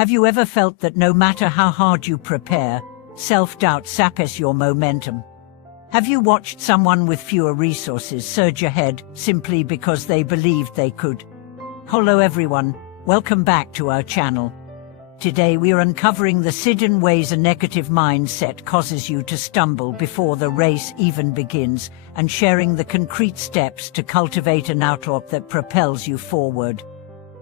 Have you ever felt that no matter how hard you prepare, self-doubt saps your momentum? Have you watched someone with fewer resources surge ahead simply because they believed they could? Hello everyone, welcome back to our channel. Today we are uncovering the hidden ways a negative mindset causes you to stumble before the race even begins, and sharing the concrete steps to cultivate an outlook that propels you forward.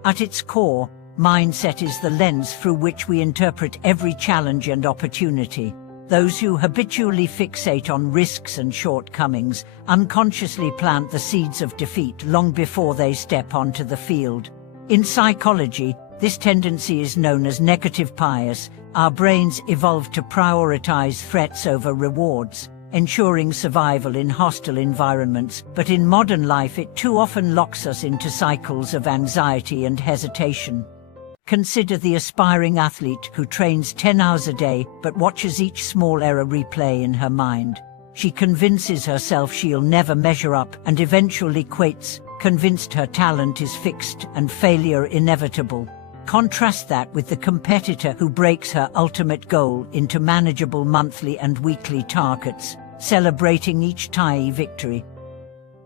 At its core, mindset is the lens through which we interpret every challenge and opportunity. Those who habitually fixate on risks and shortcomings unconsciously plant the seeds of defeat long before they step onto the field. In psychology, this tendency is known as negative bias. Our brains evolved to prioritize threats over rewards, ensuring survival in hostile environments, but in modern life it too often locks us into cycles of anxiety and hesitation. Consider the aspiring athlete who trains 10 hours a day but watches each small error replay in her mind. She convinces herself she'll never measure up and eventually quits, convinced her talent is fixed and failure inevitable. Contrast that with the competitor who breaks her ultimate goal into manageable monthly and weekly targets, celebrating each tiny victory.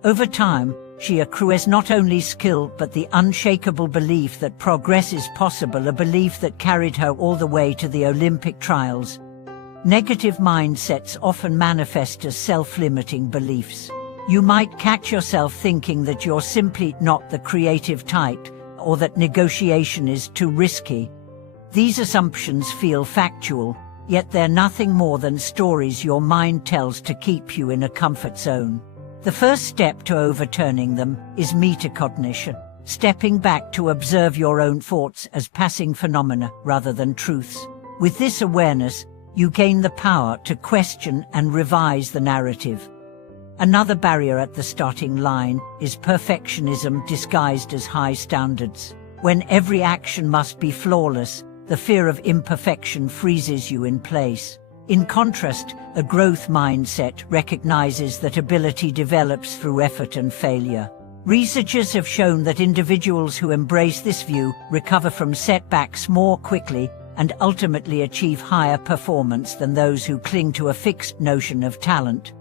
Over time, she accrues not only skill but the unshakable belief that progress is possible, a belief that carried her all the way to the Olympic trials. Negative mindsets often manifest as self-limiting beliefs. You might catch yourself thinking that you're simply not the creative type, or that negotiation is too risky. These assumptions feel factual, yet they're nothing more than stories your mind tells to keep you in a comfort zone. The first step to overturning them is metacognition, stepping back to observe your own thoughts as passing phenomena rather than truths. With this awareness, you gain the power to question and revise the narrative. Another barrier at the starting line is perfectionism disguised as high standards. When every action must be flawless, the fear of imperfection freezes you in place. In contrast, a growth mindset recognizes that ability develops through effort and failure. Researchers have shown that individuals who embrace this view recover from setbacks more quickly and ultimately achieve higher performance than those who cling to a fixed notion of talent.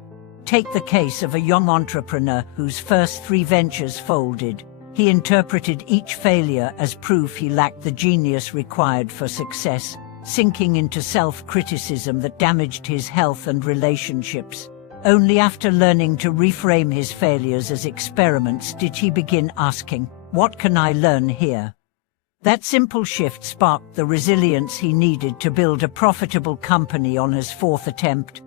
Take the case of a young entrepreneur whose first 3 ventures folded. He interpreted each failure as proof he lacked the genius required for success, sinking into self-criticism that damaged his health and relationships. Only after learning to reframe his failures as experiments did he begin asking, "What can I learn here?" That simple shift sparked the resilience he needed to build a profitable company on his 4th attempt.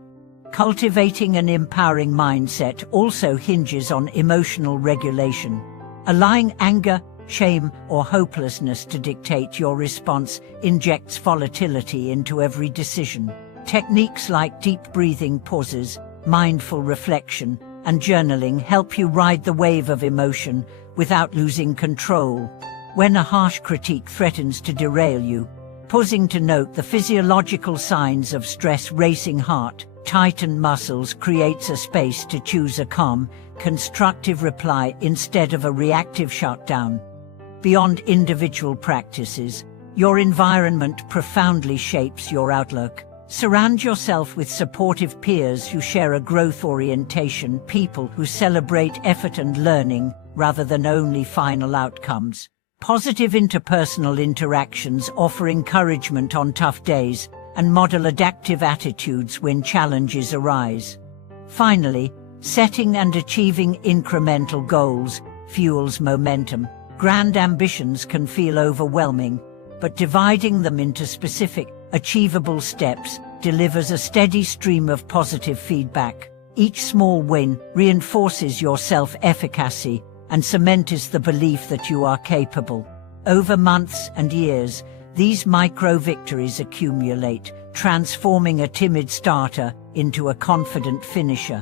Cultivating an empowering mindset also hinges on emotional regulation. Allowing anger, shame, or hopelessness to dictate your response injects volatility into every decision. Techniques like deep breathing pauses, mindful reflection, and journaling help you ride the wave of emotion without losing control. When a harsh critique threatens to derail you, pausing to note the physiological signs of stress, racing heart, tightened muscles creates a space to choose a calm, constructive reply instead of a reactive shutdown. Beyond individual practices, your environment profoundly shapes your outlook. Surround yourself with supportive peers who share a growth orientation, people who celebrate effort and learning rather than only final outcomes. Positive interpersonal interactions offer encouragement on tough days and model adaptive attitudes when challenges arise. Finally, setting and achieving incremental goals fuels momentum. Grand ambitions can feel overwhelming, but dividing them into specific, achievable steps delivers a steady stream of positive feedback. Each small win reinforces your self-efficacy and cements the belief that you are capable. Over months and years, these micro-victories accumulate, transforming a timid starter into a confident finisher.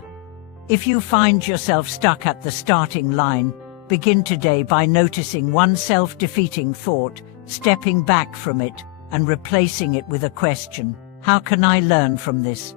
If you find yourself stuck at the starting line, begin today by noticing one self-defeating thought, stepping back from it, and replacing it with a question: how can I learn from this?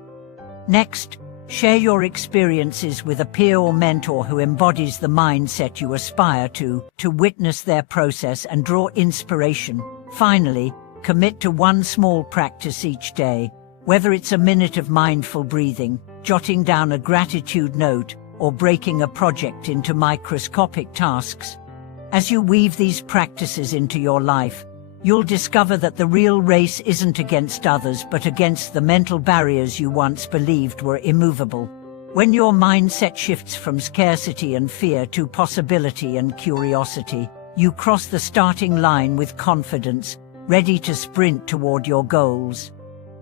Next, share your experiences with a peer or mentor who embodies the mindset you aspire to witness their process and draw inspiration. Finally, Commit to one small practice each day, whether it's a minute of mindful breathing, jotting down a gratitude note, or breaking a project into microscopic tasks. As you weave these practices into your life, you'll discover that the real race isn't against others but against the mental barriers you once believed were immovable. When your mindset shifts from scarcity and fear to possibility and curiosity, you cross the starting line with confidence, ready to sprint toward your goals.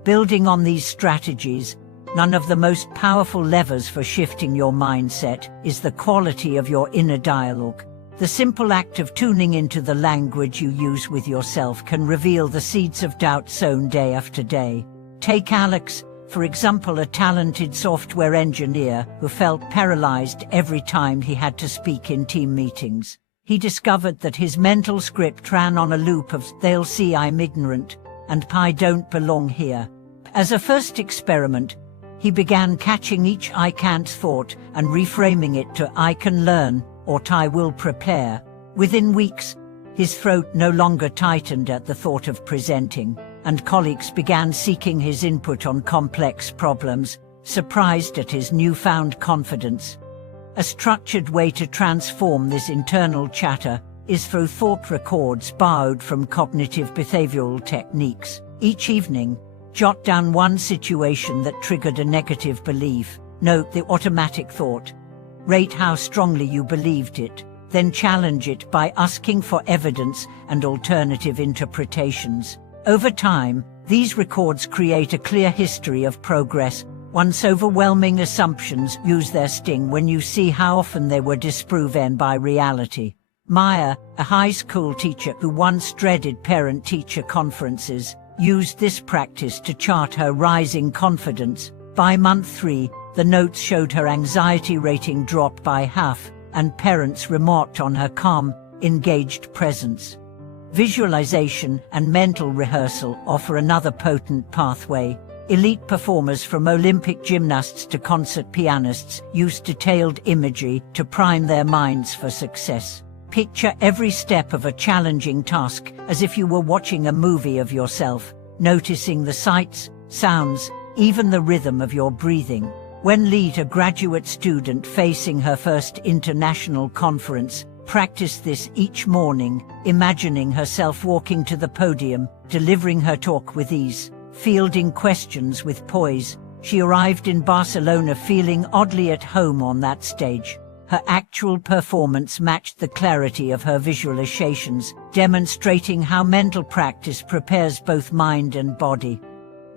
Building on these strategies, none of the most powerful levers for shifting your mindset is the quality of your inner dialogue. The simple act of tuning into the language you use with yourself can reveal the seeds of doubt sown day after day. Take Alex, for example, a talented software engineer who felt paralyzed every time he had to speak in team meetings. He discovered that his mental script ran on a loop of "they'll see I'm ignorant" and "I don't belong here." As a first experiment, he began catching each "I can't" thought and reframing it to "I can learn" or "I will prepare." Within weeks, his throat no longer tightened at the thought of presenting, and colleagues began seeking his input on complex problems, surprised at his newfound confidence. A structured way to transform this internal chatter is through thought records borrowed from cognitive behavioral techniques. Each evening, jot down one situation that triggered a negative belief. Note the automatic thought. Rate how strongly you believed it, then challenge it by asking for evidence and alternative interpretations. Over time, these records create a clear history of progress. Once overwhelming assumptions lose their sting when you see how often they were disproven by reality. Maya, a high school teacher who once dreaded parent-teacher conferences, used this practice to chart her rising confidence. By month 3, the notes showed her anxiety rating drop by half, and parents remarked on her calm, engaged presence. Visualization and mental rehearsal offer another potent pathway. Elite performers from Olympic gymnasts to concert pianists use detailed imagery to prime their minds for success. Picture every step of a challenging task as if you were watching a movie of yourself, noticing the sights, sounds, even the rhythm of your breathing. When Lead, a graduate student facing her first international conference, practiced this each morning, imagining herself walking to the podium, delivering her talk with ease, fielding questions with poise, she arrived in Barcelona feeling oddly at home on that stage. Her actual performance matched the clarity of her visualizations, demonstrating how mental practice prepares both mind and body.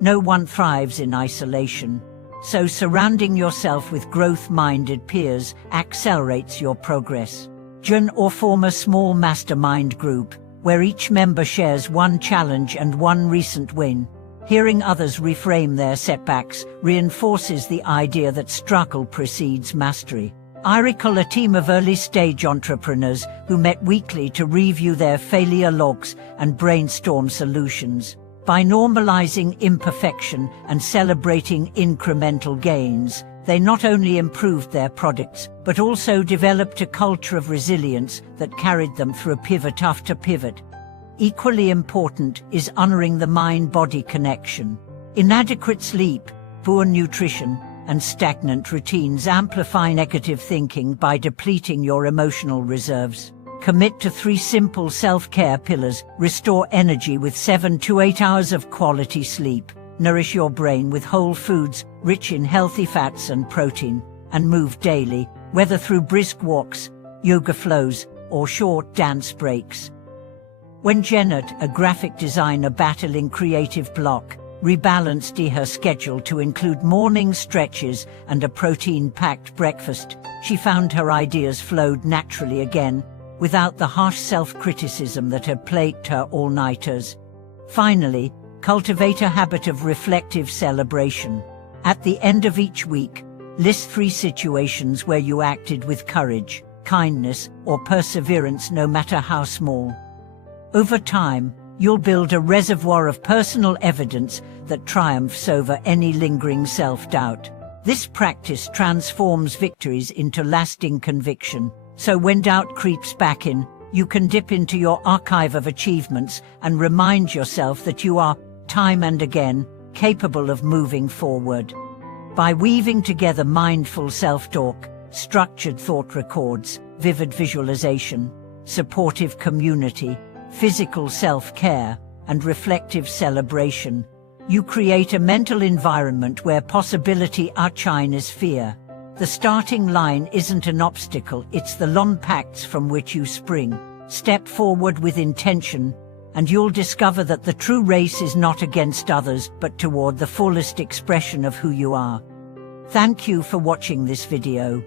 No one thrives in isolation, so surrounding yourself with growth-minded peers accelerates your progress. Join or form a small mastermind group, where each member shares one challenge and one recent win. Hearing others reframe their setbacks reinforces the idea that struggle precedes mastery. I recall a team of early-stage entrepreneurs who met weekly to review their failure logs and brainstorm solutions. By normalizing imperfection and celebrating incremental gains, they not only improved their products, but also developed a culture of resilience that carried them through pivot after pivot. Equally important is honoring the mind-body connection. Inadequate sleep, poor nutrition, and stagnant routines amplify negative thinking by depleting your emotional reserves. Commit to 3 simple self-care pillars. Restore energy with 7 to 8 hours of quality sleep. Nourish your brain with whole foods, rich in healthy fats and protein. And move daily, whether through brisk walks, yoga flows, or short dance breaks. When Janet, a graphic designer battling creative block, rebalanced her schedule to include morning stretches and a protein-packed breakfast, she found her ideas flowed naturally again, without the harsh self-criticism that had plagued her all-nighters. Finally, cultivate a habit of reflective celebration. At the end of each week, list 3 situations where you acted with courage, kindness, or perseverance, no matter how small. Over time, you'll build a reservoir of personal evidence that triumphs over any lingering self-doubt. This practice transforms victories into lasting conviction, so when doubt creeps back in, You can dip into your archive of achievements and remind yourself that you are, time and again, capable of moving forward. By weaving together mindful self-talk, structured thought records, vivid visualization, supportive community, physical self-care, and reflective celebration, you create a mental environment where possibility outshines fear. The starting line isn't an obstacle, it's the long paths from which you spring. Step forward with intention, and you'll discover that the true race is not against others, but toward the fullest expression of who you are. Thank you for watching this video.